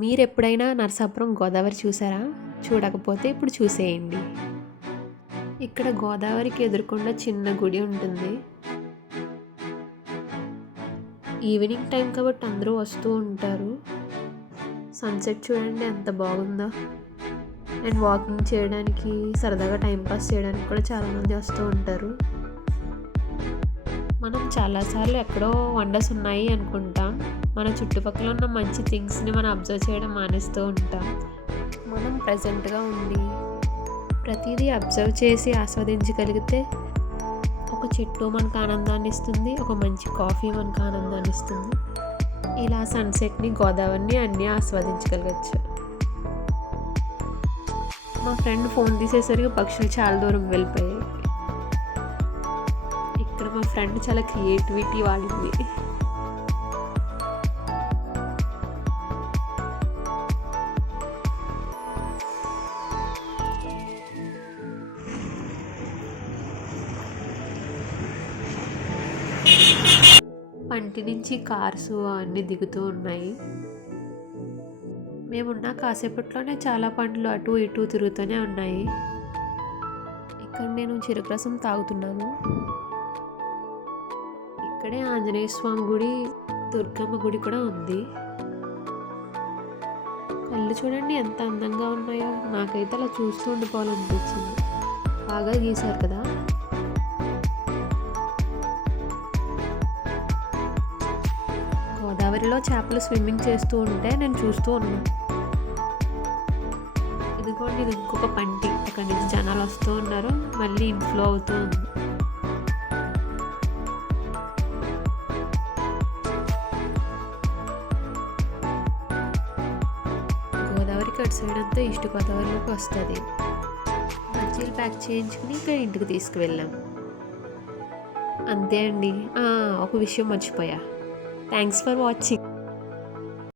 మీరెప్పుడైనా నరసాపురం గోదావరి చూసారా? చూడకపోతే ఇప్పుడు చూసేయండి. ఇక్కడ గోదావరికి ఎదురుకుండా చిన్న గుడి ఉంటుంది. ఈవినింగ్ టైం కాబట్టి అందరూ వస్తూ ఉంటారు. సన్సెట్ చూడండి ఎంత బాగుందో. అండ్ వాకింగ్ చేయడానికి, సరదాగా టైంపాస్ చేయడానికి కూడా చాలామంది వస్తూ ఉంటారు. మనం చాలాసార్లు ఎక్కడో వండర్స్ ఉన్నాయి అనుకుంటాం. మన చుట్టుపక్కల ఉన్న మంచి థింగ్స్ని మనం అబ్జర్వ్ చేయడం మానేస్తూ ఉంటాం. మనం ప్రజెంట్గా ఉండి ప్రతిదీ అబ్జర్వ్ చేసి ఆస్వాదించగలిగితే ఒక చెట్టు మనకు ఆనందాన్ని ఇస్తుంది, ఒక మంచి కాఫీ మనకు ఆనందాన్ని ఇస్తుంది. ఇలా సన్సెట్ని, గోదావరిని అన్నీ ఆస్వాదించగలగచ్చు. మా ఫ్రెండ్ ఫోన్ తీసేసరికి పక్షులు చాలా దూరం వెళ్ళిపోయాయి. ఇక్కడ మా ఫ్రెండ్ చాలా క్రియేటివిటీ వాడింది. పంటి నుంచి కార్స్ అన్నీ దిగుతూ ఉన్నాయి. మేమున్న కాసేపట్లోనే చాలా పండ్లు అటు ఇటు తిరుగుతూనే ఉన్నాయి. ఇక్కడ నేను చెరుకు రసం తాగుతున్నాను. ఇక్కడే ఆంజనేయ స్వామి గుడి, దుర్గమ్మ గుడి కూడా ఉంది. కళ్ళు చూడండి ఎంత అందంగా ఉన్నాయో. నాకైతే అలా చూస్తూ ఉండిపోవాలనిపించింది. బాగా గీశారు కదా. గోదావరిలో చేపలు స్విమ్మింగ్ చేస్తూ ఉంటే నేను చూస్తూ ఉన్నాను. ఇదిగోండి, ఇది ఇంకొక పంటి. అక్కడి నుంచి జనాలు వస్తూ ఉన్నారు, మళ్ళీ ఇన్ఫ్లో అవుతూ ఉంది. గోదావరికి అటు సైడ్ అంతా ఈస్ట్ గోదావరిలోకి వస్తుంది. బజ్జీలు ప్యాక్ చేయించుకుని ఇక్కడ ఇంటికి తీసుకువెళ్ళాం. అంతే అండి. ఒక విషయం మర్చిపోయా. Thanks for watching.